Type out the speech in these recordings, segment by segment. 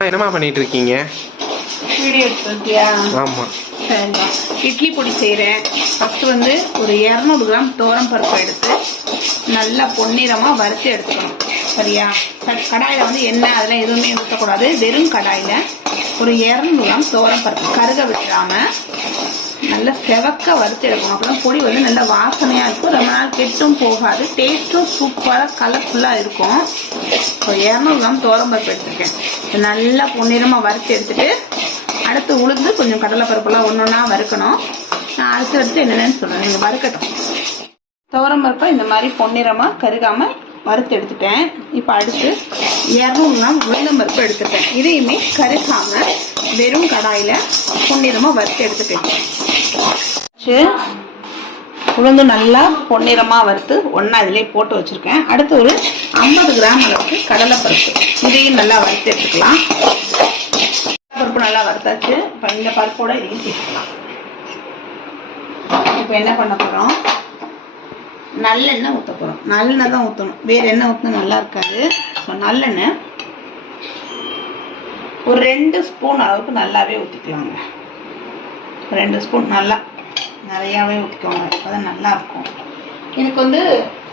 என்னம்மா பண்ணிட்டு இருக்கீங்க வீடியோ எடுத்துருக்கியா? ஆமா. சரிங்க இட்லி பொடி செய்கிறேன் ஃபஸ்ட்டு வந்து ஒரு இரநூறு கிராம் தோரம் பருப்பு எடுத்து நல்லா பொன்னிறமாக வறுத்து எடுத்துக்கணும். சரியா? கடாயில வந்து எண்ணெய் அதெல்லாம் எதுவுமே ஊற்றக்கூடாது வெறும் கடாயில் ஒரு இரநூறு கிராம் தோரம் பருப்பு. கருக விட்டுறாம நல்லா செவக்க வறுத்து எடுக்கணும். அப்போ பொடி வந்து நல்லா வாசனையாக இருக்கும். ரொம்ப நாள் கெட்டும் போகாது. டேஸ்ட்டும் சூப்பராக கலர்ஃபுல்லாக இருக்கும். இப்போ இரநூறு கிராம் தோரம்பருப்பு எடுத்துருக்கேன். நல்லா பொன்னிறமாக வறுத்து எடுத்துட்டு அடுத்து உளுந்து கொஞ்சம் கடலைப்பருப்புலாம் ஒன்று ஒன்றா வறுக்கணும். நான் அடுத்து அடுத்து என்னென்னு சொல்கிறேன் நீங்கள் வறுக்கட்டும். துவரம் பருப்பை இந்த மாதிரி பொன்னிறமாக கருகாமல் வறுத்து எடுத்துட்டேன். இப்போ அடுத்து இரநூறு கிராம் உளுந்தம் எடுத்துட்டேன். இதையுமே கருகாமல் வெறும் கடாயில் பொன்னிறமாக வறுத்து எடுத்துட்டேன் உளுந்து நல்லா பொன்னிறமாக வறுத்து ஒன்றா இதிலே போட்டு வச்சுருக்கேன். அடுத்து ஒரு ஐம்பது கிராம் அளவுக்கு கடலைப்பருப்பு. இதையும் நல்லா வறுத்து எடுத்துக்கலாம். பருப்பு நல்லா வறுத்தாச்சு. இப்போ இந்த பருப்போட இதையும் சேர்த்துக்கலாம். இப்போ என்ன பண்ண போகிறோம் நல்லெண்ணெய் ஊற்ற போகிறோம் நல்லெண்ணெய் தான் ஊற்றணும் வேறு எண்ணெய் ஊற்றினா நல்லா இருக்காது. ஸோ நல்லெண்ணெய் ஒரு ரெண்டு ஸ்பூன் அளவுக்கு நல்லாவே ஊற்றிக்கலாங்க ரெண்டு ஸ்பூன் நல்லா நிறையாவே ஊற்றிக்கோங்க. அப்போ நல்லா இருக்கும் எனக்கு வந்து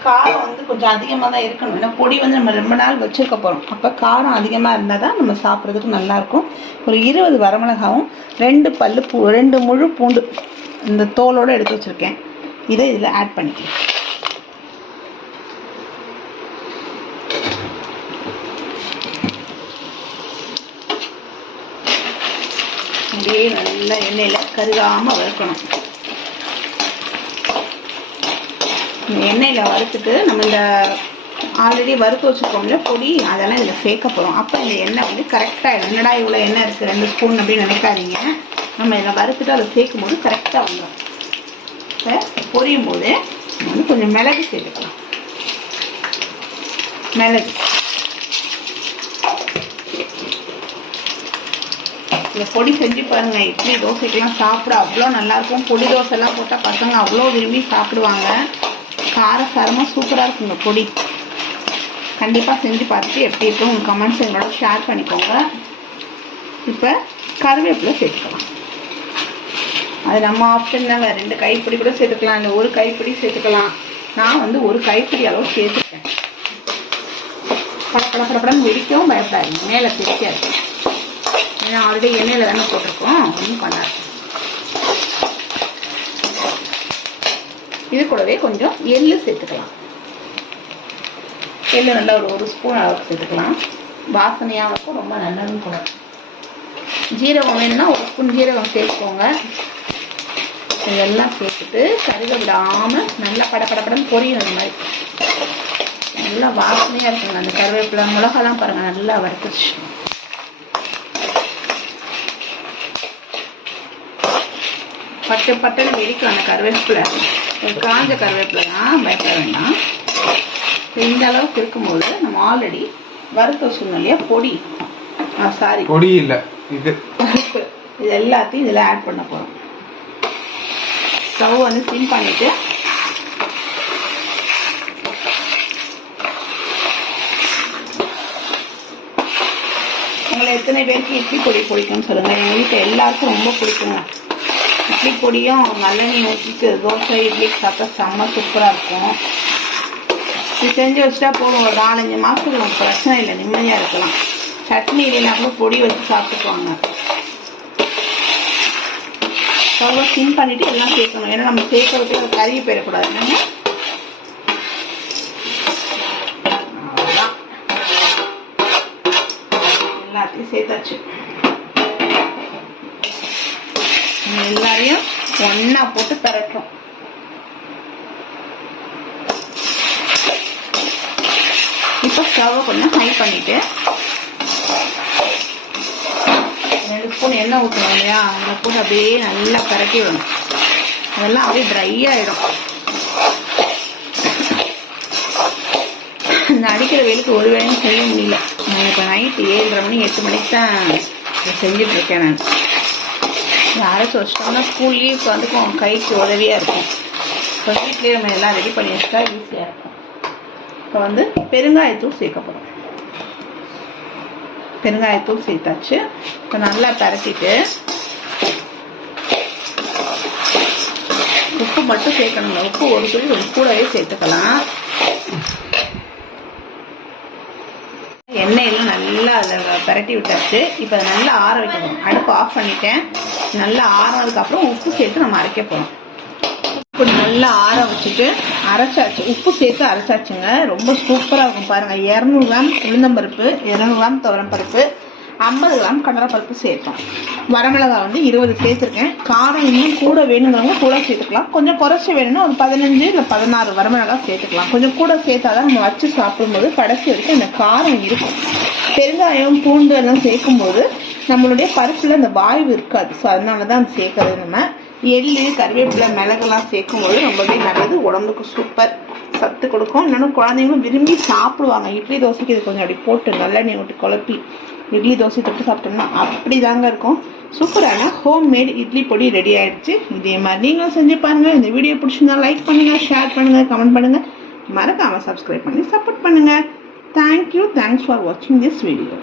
காரம் வந்து கொஞ்சம் அதிகமாக தான் இருக்கணும். ஏன்னா பொடி வந்து நம்ம ரொம்ப நாள் வச்சுருக்க போகிறோம் அப்போ காரம் அதிகமாக இருந்தால் தான் நம்ம சாப்பிட்றதுக்கு நல்லாயிருக்கும். ஒரு இருபது வரமிளகாவும் ரெண்டு பல்லு பூ ரெண்டு முழு பூண்டு இந்த தோலோடு எடுத்து வச்சுருக்கேன். இதை இதில் ஆட் பண்ணிக்கலாம். அப்படியே நல்லா எண்ணெயில் கருகாமல் வறுக்கணும். இந்த எண்ணெயில் வறுத்துட்டு நம்ம இந்த ஆல்ரெடி வறுத்து வச்சுருக்கோம்ல பொடி அதெல்லாம் இதில் சேர்க்க போகிறோம் அப்போ இந்த எண்ணெய் வந்து கரெக்டாக என்னடா இவ்வளோ எண்ணெய் இருக்குது ரெண்டு ஸ்பூன் அப்படின்னு நினைக்காதீங்க. நம்ம இதில் வறுத்துட்டு அதை சேர்க்கும் போது கரெக்டாக வந்துடும் இப்போ பொரியும் போது வந்து கொஞ்சம் மிளகு சேர்த்துக்கலாம். மிளகு. இந்த பொடி செஞ்சு பாருங்க இட்லி தோசைக்கெல்லாம் சாப்பிட அவ்வளோ நல்லாயிருக்கும். பொடி தோசைலாம் போட்டால் பசங்க அவ்வளோ விரும்பி சாப்பிடுவாங்க. காரசாரமாக சூப்பராக இருக்குங்க பொடி. கண்டிப்பாக செஞ்சு பார்த்துட்டு எப்படி இருக்கும் உங்கள் கமெண்ட்ஸ் எங்களோட ஷேர் பண்ணிக்கோங்க. இப்போ கருவேப்பிலை சேர்த்துக்கலாம். அது நம்ம ஆப்ஷன் தாங்க. ரெண்டு கைப்பிடி கூட சேர்த்துக்கலாம். இல்லை ஒரு கைப்பிடி சேர்த்துக்கலாம். நான் வந்து ஒரு கைப்பிடி அளவு சேர்த்துட்டேன் பட பட படப்படன்னு வெடிக்கவும் பயப்படாது மேலே தெரிக்காது. ஏன்னா ஆல்ரெடி எண்ணெயில் தானே போட்டிருக்கோம். ஒன்றும் பண்ணாது இது கூடவே கொஞ்சம் எள்ளு சேர்த்துக்கலாம். எள்ளு நல்லா ஒரு ஒரு ஸ்பூன் அளவுக்கு சேர்த்துக்கலாம். வாசனையாக இருக்கும் ரொம்ப நல்லதுன்னு கூட. ஜீரகம் வேணும்னா ஒரு ஸ்பூன் ஜீரகம் சேர்த்துக்கோங்க. இதெல்லாம் சேர்த்துட்டு கருக விடாமல் நல்லா பட பட பொரியும் அந்த மாதிரி. நல்லா வாசனையாக இருக்குங்க அந்த கருவேப்பிலை மிளகாலாம் பாருங்கள் நல்லா வறுத்துச்சு பட்டு வெடிக்கும் அந்த கருவேப்பிலை. காஞ்ச கருவேப்பிலை தான் பயப்பட வேண்டாம். இந்த அளவுக்கு இருக்கும்போது நம்ம ஆல்ரெடி வறுத்த வச்சுருந்தோம் இல்லையா பொடி சாரி பொடி இல்ல இது. பருப்பு. இது எல்லாத்தையும் இதில் ஆட் பண்ண போகிறோம் ஸ்டவ் வந்து சிம் பண்ணிவிட்டு உங்களை எத்தனை பேருக்கு இட்லி பொடி பிடிக்கும்னு சொல்லுங்கள் எங்கள் வீட்டில் எல்லாருக்கும் ரொம்ப பிடிக்குங்க இட்லி பொடியும் நல்லெண்ணெய் ஊற்றிட்டு தோசை இட்லி சாப்பிட்டா செம்ம சூப்பராக இருக்கும். இது செஞ்சு வச்சுட்டா போதும். ஒரு நாலஞ்சு மாதத்துக்கு நமக்கு பிரச்சனை இல்லை. நிம்மதியாக இருக்கலாம். சட்னி இல்லைனா கூட பொடி வச்சு சாப்பிட்டுக்குவாங்க. ஸ்டவ்வை சிம் பண்ணிட்டு எல்லாம் சேர்க்கணும். ஏன்னா நம்ம சேர்க்கறதுக்கு அது கருகி போயிடக்கூடாது. என்னங்க? எல்லாத்தையும் சேர்த்தாச்சு. எல்லாரையும் ஒன்னா போட்டு பரட்டும். இப்போ ஸ்டவ்வை கொஞ்சம் ஹை பண்ணிட்டு ரெண்டு ஸ்பூன் எண்ணெய் ஊற்றணும் இல்லையா? அந்த ஸ்பூன் அப்படியே நல்லா பரட்டி விடணும். அதெல்லாம் அப்படியே ட்ரை ஆகிடும் இந்த அடிக்கிற வெயிலுக்கு ஒரு வேலையும் செய்ய முடியல. நான் இப்போ நைட்டு ஏழரை மணி எட்டு மணிக்கு தான் இதை செஞ்சுட்டு இருக்கேன் நான். இதை அரைச்சி வச்சிட்டோம்னா ஸ்கூல் லீவுக்கு வந்துக்கும் கைக்கு உதவியாக இருக்கும். இப்போ வீட்லேயே நம்ம எல்லாம் ரெடி பண்ணி வச்சுட்டா ஈஸியாக இருக்கும். இப்போ வந்து பெருங்காயத்தூள் சேர்க்கப்படும் பெருங்காயத்தூள் சேர்த்தாச்சு. இப்போ நல்லா பரட்டிட்டு உப்பு மட்டும் சேர்க்கணுங்க உப்பு ஒரு துளி ஒரு கூடவே சேர்த்துக்கலாம். எண்ணெயெல்லாம் நல்லா அதில் பரட்டி விட்டாச்சு. இப்போ அதை நல்லா ஆற வைக்கணும். அடுப்பு ஆஃப் பண்ணிட்டேன். நல்லா ஆறினதுக்கப்புறம் உப்பு சேர்த்து நம்ம அரைக்க போகிறோம் உப்பு நல்லா ஆற வச்சுட்டு அரைச்சாச்சு. உப்பு சேர்த்து அரைச்சாச்சுங்க. ரொம்ப சூப்பராக இருக்கும் பாருங்கள் இரநூறு கிராம் உளுந்தம்பருப்பு இரநூறு கிராம் துவரம்பருப்பு ஐம்பது கிராம் கடலைப்பருப்பு சேர்த்தோம். வரமிளகா வந்து இருபது சேர்த்துருக்கேன். காரம் இன்னும் கூட வேணுங்கிறவங்க கூட சேர்த்துக்கலாம். கொஞ்சம் குறைச்சி வேணும்னா ஒரு பதினஞ்சு இல்லை பதினாறு வரமிளகா சேர்த்துக்கலாம். கொஞ்சம் கூட சேர்த்தாதான் நம்ம வச்சு சாப்பிடும்போது கடைசி வரைக்கும் அந்த காரம் இருக்கும். பெருங்காயம் பூண்டு எல்லாம் சேர்க்கும்போது நம்மளுடைய பருப்பில் அந்த வாய்வு இருக்காது. ஸோ அதனால தான் அது சேர்க்கறது நம்ம. எள்ளு கருவேப்பிலை மிளகெல்லாம் சேர்க்கும்போது ரொம்பவே நல்லது. உடம்புக்கு சூப்பர் சத்து கொடுக்கும். இன்னொன்று குழந்தைங்களும் விரும்பி சாப்பிடுவாங்க. இட்லி தோசைக்கு இது கொஞ்சம் அப்படி போட்டு நல்லெண்ணெய் விட்டு குழப்பி இட்லி தோசை தொட்டு சாப்பிட்டோம்னா அப்படி தாங்க இருக்கும் சூப்பரான ஹோம்மேட் இட்லி பொடி ரெடி ஆயிடுச்சு. இதே மாதிரி நீங்களும் செஞ்சு பாருங்கள் இந்த வீடியோ பிடிச்சிருந்தா லைக் பண்ணுங்கள் ஷேர் பண்ணுங்கள் கமெண்ட் பண்ணுங்க. மறக்காமல் சப்ஸ்கிரைப் பண்ணி சப்போர்ட் பண்ணுங்கள் தேங்க்யூ தேங்க்ஸ் ஃபார் வாட்சிங் திஸ் வீடியோ